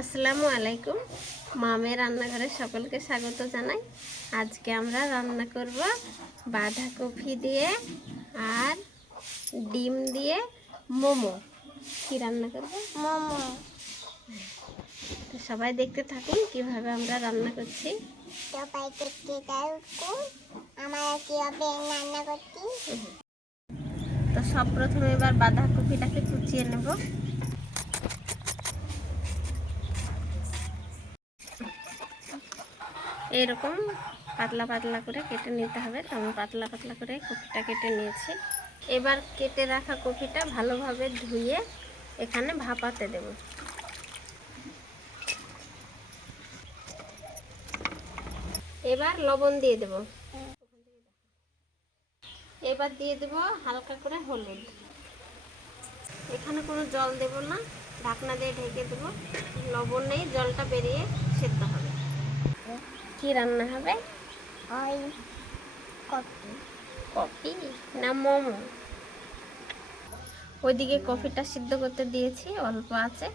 আসসালামু আলাইকুম। মামের রান্নাঘরে সকলকে স্বাগত জানাই। আজকে আমরা রান্না করব বাঁধাকপি দিয়ে আর ডিম দিয়ে মোমো। কি রান্না করব? মোমো। তো সবাই দেখতে থাকুন কিভাবে আমরা রান্না করছি। সবাই দেখতে থাকুন আমরা কিভাবে রান্না করছি। তো সব প্রথমে এবার বাঁধাকপিটাকে কুচিয়ে নেব। এরকম পাতলা পাতলা করে কেটে নিতে হবে। তো আমি পাতলা পাতলা করে কপিটা কেটে নিয়েছি। এবার কেটে রাখা কপিটা ভালোভাবে ধুয়ে এখানে ভাপাতে দেব। এবার লবণ দিয়ে দেব। এবার দিয়ে দেব হালকা করে হলুদ। এখানে কোনো জল দেব না, ঢাকনা দিয়ে ঢেকে দেব। লবণ নেই, জলটা বেরিয়ে সেদ্ধ হবে। কি রান্না হবে? ওই কপি কপি না মোমো? ওইদিকে কফিটা সিদ্ধ করতে দিয়েছি, অল্প আছে।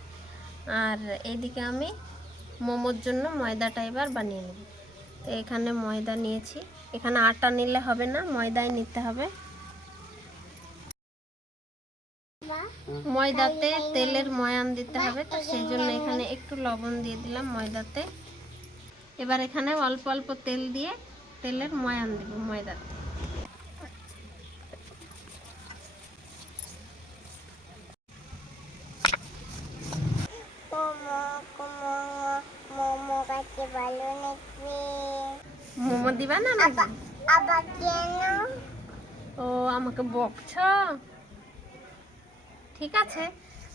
আর এইদিকে আমি মোমোর জন্য ময়দাটা এবার বানিয়ে নেব। তো এখানে ময়দা নিয়েছি। এখানে আটা নিলে হবে না, ময়দাই নিতে হবে। ময়দাতে তেলের ময়ান দিতে হবে, তো সেই জন্য এখানে একটু লবণ দিয়ে দিলাম ময়দাতে। এবার এখানে অল্প অল্প তেল দিয়ে তেলের ময়ান দেব ময়দাতে। মোমো কাছে ভালো নাকি? মোমো দিবা না? আবার কেন? ও আমাকে বকছ? ঠিক আছে,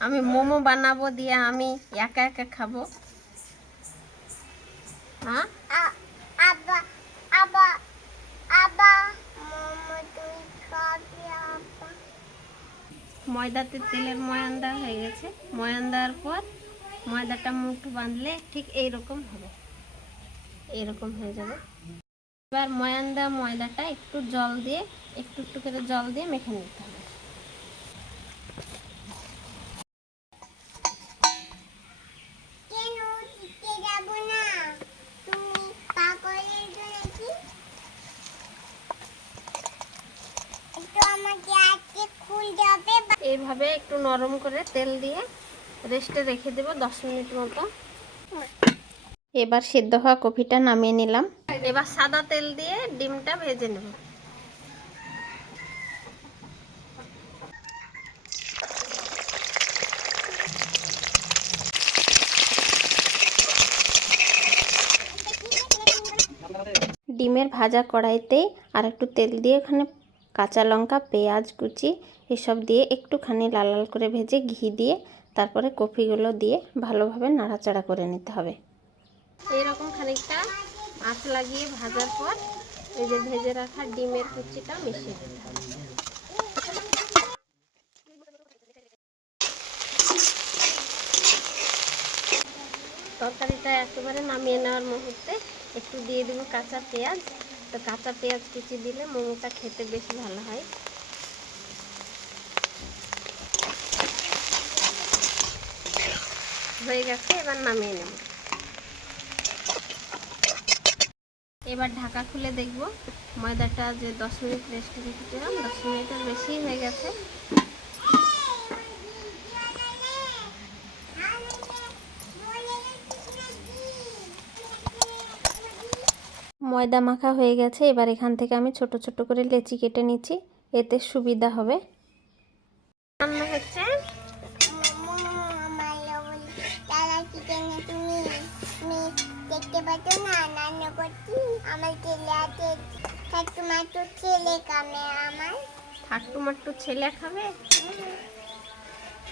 আমি মোমো বানাবো, দিয়ে আমি একা একা খাবো। হ্যাঁ, আবার আবার আবার মোমো তুই খাবি আবার? ময়দাতে তেলের ময়ান দেওয়া হয়ে গেছে। ময়ান দেওয়ার পর ময়দাটা মুঠো বাঁধলে ঠিক এইরকম হবে, এইরকম হয়ে যাবে। এবার ময়ান দেওয়া ময়দাটা একটু জল দিয়ে, একটু একটু করে জল দিয়ে মেখে নিতে হবে। কেন শিখতে যাব না? তুমি পাগলের নাকি? একটু আমাকে আজকে খুলতে হবে। এইভাবে একটু নরম করে তেল দিয়ে রেস্টে রেখে দেব 10 মিনিট মতো। এবার সিদ্ধ হওয়া কপিটা নামিয়ে নিলাম। এবার সাদা তেল দিয়ে ডিমটা ভেজে নেব। ডিমের ভাজা কড়াইতেই আর একটু তেল দিয়ে এখানে কাঁচা লঙ্কা, পেঁয়াজ কুচি এসব দিয়ে একটুখানি লাল লাল করে ভেজে ঘি দিয়ে তারপরে কপিগুলো দিয়ে ভালোভাবে নাড়াচাড়া করে নিতে হবে। এইরকম খানিকটা আঁচ লাগিয়ে ভাজার পর এই যে ভেজে রাখা ডিমের কুচিটা মিশিয়ে দিতে হবে। তরকারিটা একেবারে নামিয়ে নেওয়ার মুহূর্তে একটু দিয়ে দেবো কাঁচা পেঁয়াজ। তো কাঁচা পেঁয়াজ কুচি দিলে মোমোটা খেতে বেশ ভালো হয়। হয়ে গেছে, এবার নামিয়ে নেব। এবার ঢাকা খুলে দেখব ময়দাটা যে 10 মিনিট রেস্টে রেখেছিলাম, 10 মিনিটের বেশি হয়ে গেছে। ময়দা মাখা হয়ে গেছে। এবার এখান থেকে আমি ছোট ছোট করে লেচি কেটে নিচ্ছি, এতে সুবিধা হবে। রান্না হচ্ছে দেখতে পাচ্ছ না রান্না করছি। আমার ছেলে আছে, ঠাকুমাটু ছেলে খাবে। আমার ঠাকুমাট্টু ছেলে খাবে,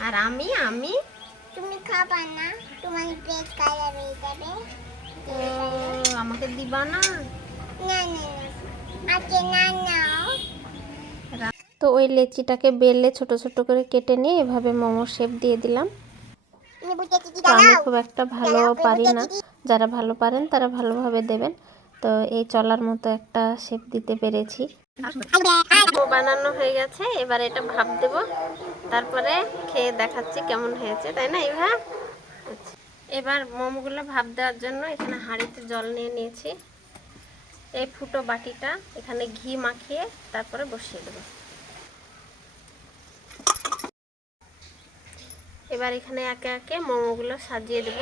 আর আমি আমি তুমি খাবা না? তোমার পেট খারাপ হয়ে যাবে। আমাকে দিবা না? না না না, আজকে না নাও। তো ওই লেচিটাকে বেলে ছোট ছোট করে কেটে নিয়ে এভাবে মোমোর শেপ দিয়ে দিলাম। তো আমি খুব একটা ভালো পারি না, যারা ভালো পারেন তারা ভালোভাবে দেবেন। তো এই চলার মতো একটা শেপ দিতে পেরেছি। বানানো হয়ে গেছে, এবার এটা ভাপ দেব, তারপরে খেয়ে দেখাচ্ছি কেমন হয়েছে, তাই না ইভা? আচ্ছা। এবার মোমোগুলো ভাপ দেওয়ার জন্য এখানে হাঁড়িতে জল নিয়ে নিয়েছি। এই ফুটো বাটিটা এখানে ঘি মাখিয়ে তারপরে বসিয়ে দেব। এবার এখানে একে একে মোমোগুলো সাজিয়ে দেব।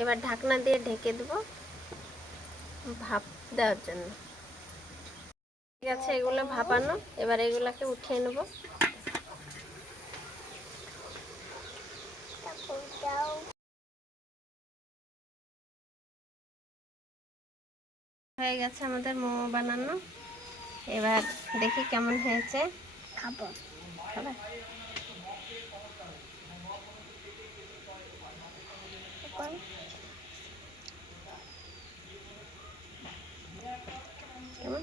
এবার ঢাকনা দিয়ে ঢেকে দেব ভাপ দেওয়ার জন্য। ঠিক আছে, এগুলো ভাপানো। এবার এগুলোকে উঠিয়ে নেব। হয়ে গেছে আমাদের মোমো বানানো। এবার দেখি কেমন হয়েছে। খাবো। খাবার এখন কেমন?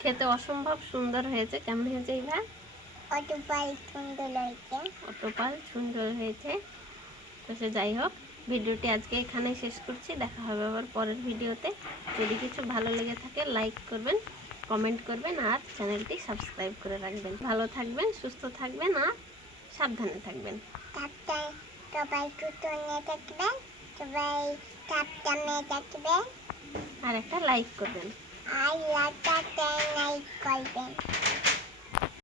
খেতে অসম্ভব সুন্দর হয়েছে। কেমন হয়েছে এবার? অটোপাল সুন্দর হয়েছে। অতপাল সুন্দর হয়েছে। তো সে যাই হোক, ভিডিওটি আজকে এখানেই শেষ করছি। দেখা হবে আবার পরের ভিডিওতে। যদি কিছু ভালো লেগে থাকে লাইক করবেন, কমেন্ট করবেন আর চ্যানেলটি সাবস্ক্রাইব করে রাখবেন। ভালো থাকবেন, সুস্থ থাকবেন আর সাবধানে থাকবেন। সবাই সুস্থ থাকবেন, সবাই সাবধানে থাকবেন আর একটা লাইক করবেন। আর লাইক করবেন।